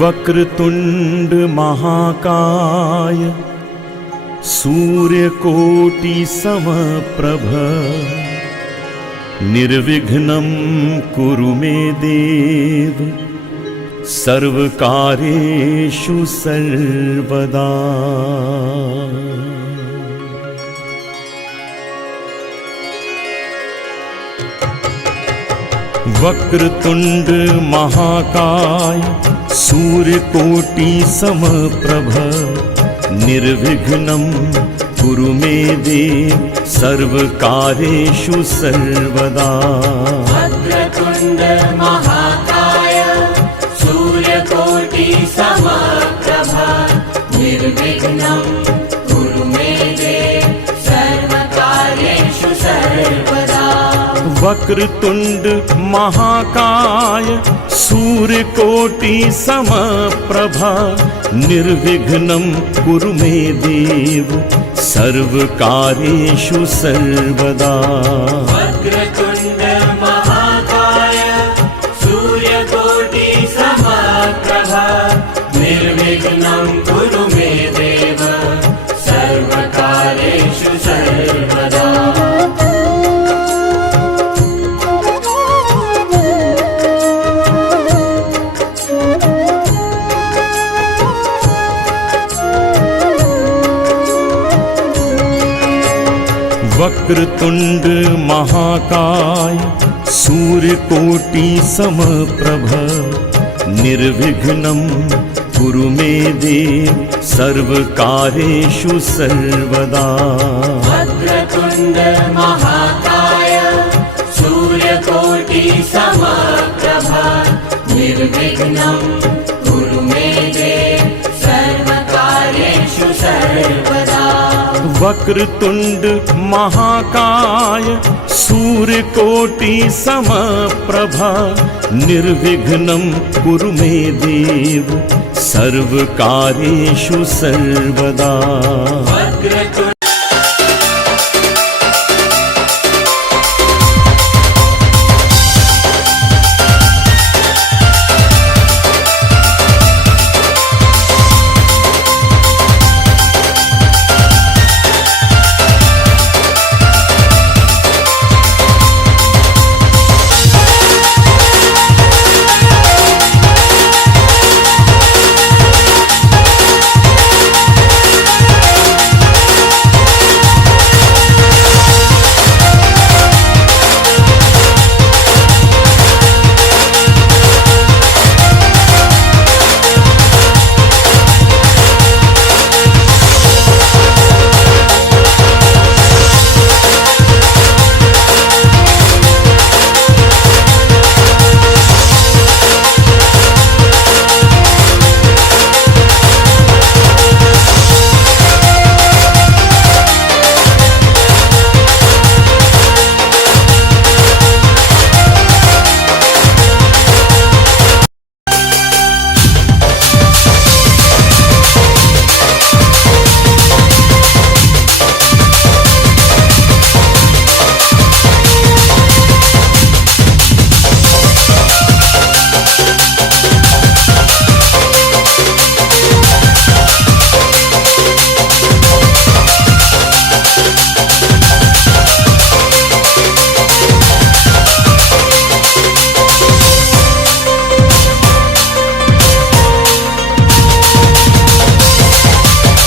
वक्रतुंड महाकाय सूर्यकोटि समप्रभ निर्विघ्नं कुरु मे देव सर्वकार्येषु सर्वदा। वक्रतुंड महाकाय सूर्यकोटि समप्रभ निर्विघ्नं कुरु मे देव सर्वकार्येषु सर्वदा। वक्रतुंड महाकाय सूर्यकोटि समप्रभ निर्विघ्नं कुरु मे देव सर्वकार्येषु सर्वदा। वक्रतुंड महाकाय सूर्यकोटि समप्रभा निर्विघ्नं कुरु मे देव सर्वकार्येषु सर्वदा। वक्रतुंड महाकाय सूर्यकोटि समप्रभा निर्विघ्नं कुरु मे देव सर्वकार्येषु सर्वदा। वक्रतुंड महाकाय सूर्यकोटि समप्रभ निर्विघ्नं कुरु मे देव सर्वकार्येषु सर्वदा। वक्रतुंड महाकाय सूर्यकोटि समप्रभ निर्विघ्नं कुरु मे देव सर्वकार्येषु सर्वदा। वक्रतुंड महाकाय सूर्यकोटि समप्रभा निर्विघ्नं कुरु मे देव सर्वकार्येषु सर्वदा।